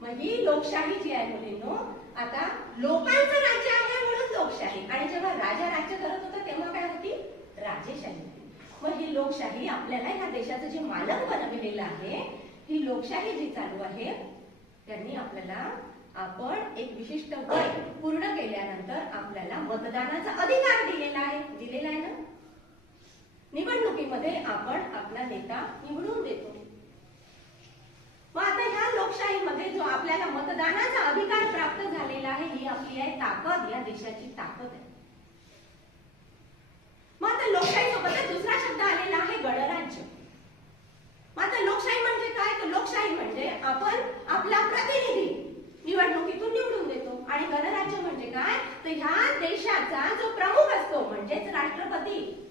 म्हणजे ही लोकशाही जी आहे मुलींनो आता लोकांचं राज्य आहे म्हणून लोकशाही. आणि जेव्हा राजा राज्य करत होता तेव्हा काय होती? राजेशाही मग ही लोकशाही आपल्याला ह्या देशाचं जे मालक बनविलेलं आहे ही लोकशाही जी चालू आहे त्यांनी आपल्याला आपण एक विशिष्ट वय पूर्ण केल्यानंतर आपल्याला मतदानाचा अधिकार दिलेला आहे दिलेला आहे ना? निवडणुकीमध्ये आपण आपला नेता निवडून देतो मग आता ह्या लोकशाहीमध्ये जो आपल्याला मतदानाचा अधिकार प्राप्त झालेला आहे ही आहे ताकद या देशाची ताकद आहे. मग आता लोकशाही सोबतच दुसरा शब्द आलेला आहे गणराज्य. मग आता लोकशाही म्हणजे काय? तर लोकशाही म्हणजे आपण आपला प्रतिनिधी निवडणुकीतून निवडून देतो. आणि गणराज्य म्हणजे काय? तर ह्या देशाचा जो प्रमुख असतो म्हणजेच राष्ट्रपती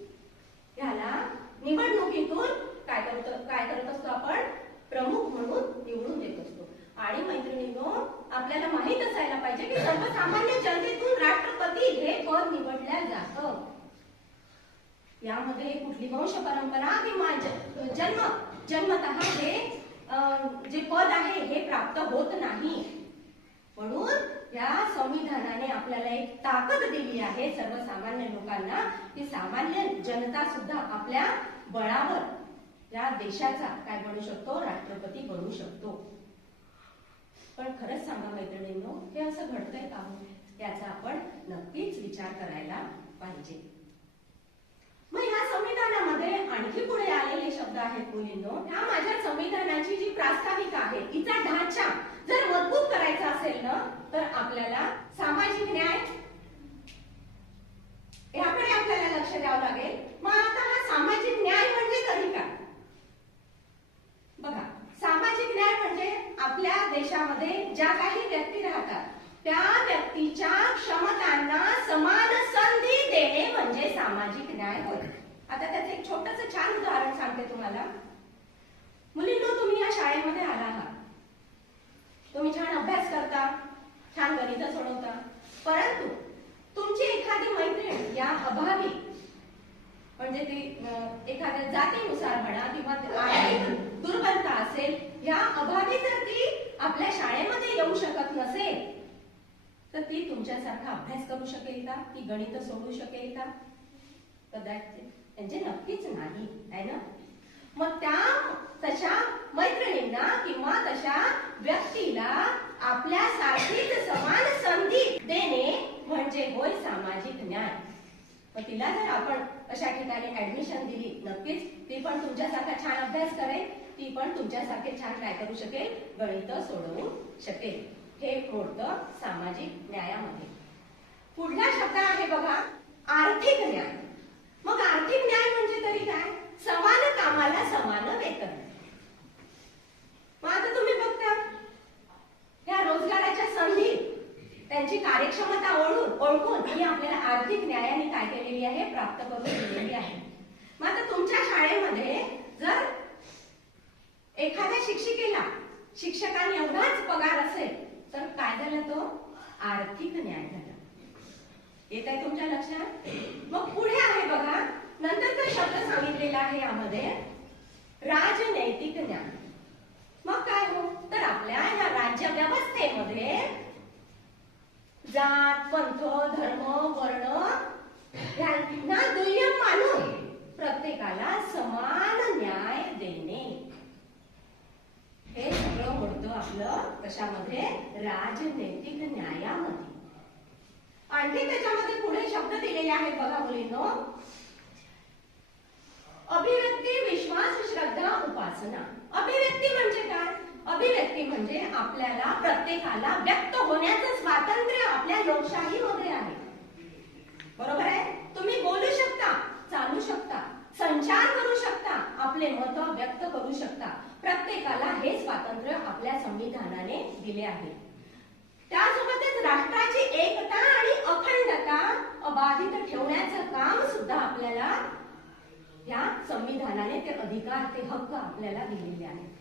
ह्याला निवडणुकीतून काय करतो काय करत असतो आपण? प्रमुख म्हणून निवडून देत असतो. आणि मैत्रिणीनो आपल्याला माहीत असायला पाहिजे की सर्वसामान्य जनतेतून राष्ट्रपती हे पद निवडल्या जातं. यामध्ये कुठली वंश परंपरा किंवा जन्म जन्मतः हे जे पद आहे हे प्राप्त होत नाही. म्हणून या संविधानाने आपल्याला एक ताकद दिली आहे सर्वसामान्य लोकांना की सामान्य जनता सुद्धा आपल्या बळावर या देशाचा काय बनू शकतो राष्ट्रपती बनू शकतो. पण खरंच सांगा मैत्रिणींनो हे असं घडतंय का? त्याचा आपण नक्कीच विचार करायला पाहिजे. मग ह्या संविधानामध्ये आणखी पुढे आलेले शब्द आहेत मुलींनो. ह्या माझ्या संविधानाची जी प्रास्ताविका आहे तिचा ढाचा जर मजबूत करायचा असेल ना तर आपल्याला सामाजिक न्याय याकडे आपल्याला लक्ष द्यावं लागेल मग आता हा सामाजिक न्याय म्हणजे तरी काय बघा सामाजिक न्याय म्हणजे आपल्या देशामध्ये ज्या काही व्यक्ती राहतात त्या व्यक्तीच्या क्षमतांना समान संधी देणे म्हणजे सामाजिक न्याय होय. आता त्याचं एक छोटस छान उदाहरण सांगते तुम्हाला. मुलींनो तुम्ही या शाळेमध्ये आला आहात तुम्ही छान अभ्यास करता छान गणित सोडवता परंतु तुमची एखादी मैत्रीण या अभावी म्हणजे ती एखाद्या जातीनुसार म्हणा किंवा आर्थिक दुर्बलता असेल या अभावी जर ती आपल्या शाळेमध्ये येऊ शकत नसेल. तर ती तुमच्यासारखा अभ्यास करू शकेल का? ती गणित सोडू शकेल का? कदाचित. म्हणजे नक्कीच नाही आहे ना? मग त्या तशा मैत्रिणींना किंवा तशा व्यक्तीला आपल्या सारखीच समान संधी देणे म्हणजे होय सामाजिक न्याय. मग तिला जर आपण अशा ठिकाणी ऍडमिशन दिली नक्कीच ती पण तुमच्यासारखा छान अभ्यास करेल ती पण तुमच्यासारखे छान काय करू शकेल? गणित सोडवू शकेल. हे मोडतं सामाजिक न्यायामध्ये. पुढला शब्द आहे बघा आर्थिक न्याय. मग आर्थिक न्याय म्हणजे तरी काय? समान कामाला समान वेतन. मग आता तुम्ही बघता या रोजगाराच्या संधी त्यांची कार्यक्षमता ओळखून ओळखून ही आपल्याला आर्थिक न्यायाने काय केलेली आहे? प्राप्त करून दिलेली आहे. मग आता तुमच्या शाळेमध्ये जर एखाद्या शिक्षिकेला शिक्षकांनी एवढाच पगार असेल तर काय झाला तो? आर्थिक न्याय झाला. येत आहे तुमच्या लक्षात? मग पुढे आहे बघा नंतरचा शब्द सांगितलेला आहे यामध्ये राजनैतिक न्याय. मग काय हो? तर आपल्या या राज्य व्यवस्थेमध्ये जात पंथ धर्म वर्ण यांना दुय्यम मानून प्रत्येकाला समान न्याय देणे. हे सगळं होतं आपलं कशामध्ये? राजनैतिक न्यायामध्ये. आणखी त्याच्यामध्ये पुढे शब्द दिलेले आहेत बघा मुलींनो. अभिव्यक्ती विश्वास श्रद्धा उपासना. अभिव्यक्ती म्हणजे काय? अभिव्यक्ती म्हणजे आपल्याला प्रत्येकाला व्यक्त होण्याचं स्वातंत्र्य आपल्या लोकशाहीमध्ये आहे. बरोबर आहे? तुम्ही बोलू शकता चालू शकता. संचार करू शकता आपले मत व्यक्त करू शकता. प्रत्येकाला हे स्वातंत्र्य आपल्या संविधानाने दिले आहे. त्यासोबतच राष्ट्राची एकता आणि अखंडता अबाधित ठेवण्याचं काम सुद्धा आपल्याला या संविधानाने ते अधिकार ते हक्क आपल्याला दिलेले आहेत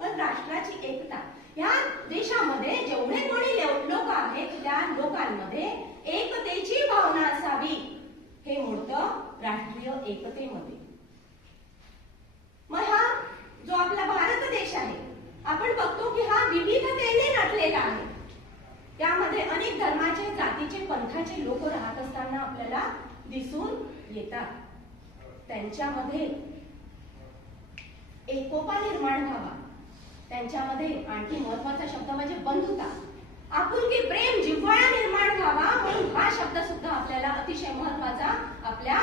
पण राष्ट्राची एकता या देशामध्ये जेवढे कोणी लोक आहेत त्या लोकांमध्ये एक हे मोडतं राष्ट्रीय एकतेमध्ये. मग हा जो आपला भारत देश आहे आपण बघतो की हा विविधतेने नटलेला आहे. त्यामध्ये अनेक धर्माचे जातीचे पंथाचे लोक राहत असताना आपल्याला दिसून येतात. त्यांच्यामध्ये एकोपा निर्माण व्हावा. त्यांच्यामध्ये आणखी महत्त्वाचा शब्द म्हणजे बंधुता. आपुलकी प्रेम जिव्हाळा निर्माण व्हावा म्हणून हा शब्द सुद्धा आपल्याला अतिशय महत्त्वाचा आपल्या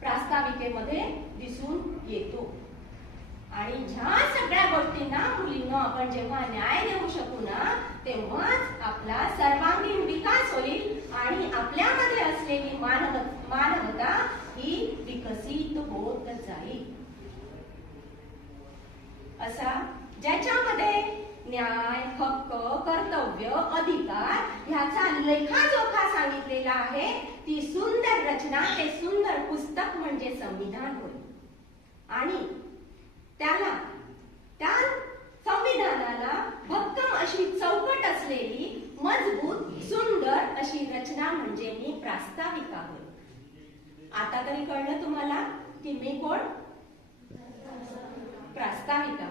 प्रास्ताविकेमध्ये दिसून येतो. आणि ह्या सगळ्या गोष्टींना मुलींना आपण जेव्हा न्याय देऊ शकू ना तेव्हाच आपला सर्वांगीण विकास होईल आणि आपल्यामध्ये असलेली मानव मानवता ही विकसित होत जाईल. असा ज्याच्यामध्ये न्याय हक्क कर्तव्य अधिकार ह्याचा लेखाजोखा सांगितलेला आहे. ती सुंदर रचना ते सुंदर पुस्तक म्हणजे संविधान होय. आणि त्याला त्या संविधानाला भक्कम अशी चौकट असलेली मजबूत सुंदर अशी रचना म्हणजे मी प्रास्ताविका होय आता तरी कळलं तुम्हाला की मी कोण? प्रास्ताविका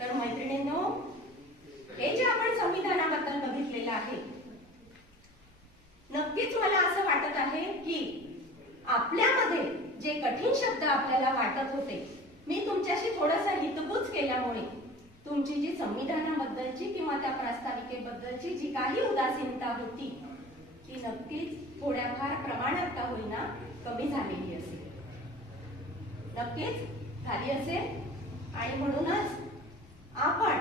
तर मैत्रिणींनो हे जे आपण संविधानाबद्दल बघितलेलं आहे नक्कीच मला असं वाटत आहे की आपल्यामध्ये जे कठीण शब्द वाटत होते. मी तुमच्याशी थोडासा हितगुज केल्यामुळे तुमची जी संविधानाबद्दलची किंवा त्या प्रास्ताविकेबद्दलची जी काही उदासीनता होती ती नक्कीच थोड्याफार प्रमाणात का होईना कमी झालेली असेल. नक्कीच झाली असेल. आणि म्हणूनच आपण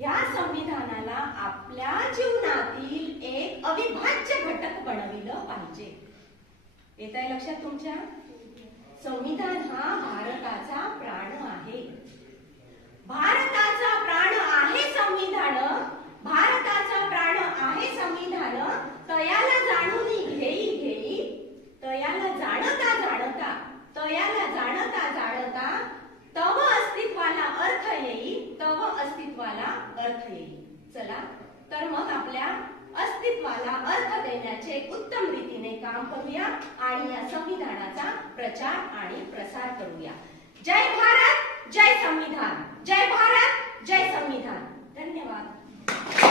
या संविधानाला आपल्या जीवनातील एक अविभाज्य घटक बनविलं पाहिजे. येत आहे लक्षात तुमच्या संविधान हा भारताचा प्राण आहे भारताचा प्राण आहे संविधान भारताचा प्राण आहे संविधान तयाला जाणून घेई घेई तयाला जाणता जाणता तयाला जाणता जाणता तव अस्तित्वाला अर्थ येईल तव अस्तित्वाला अर्थ येईल चला तर मग आपल्या अस्तित्वाला अर्थ देण्याचे उत्तम रीतीने काम करूया आणि या संविधानाचा प्रचार आणि प्रसार करूया. जय भारत जय संविधान. जय भारत जय संविधान. धन्यवाद.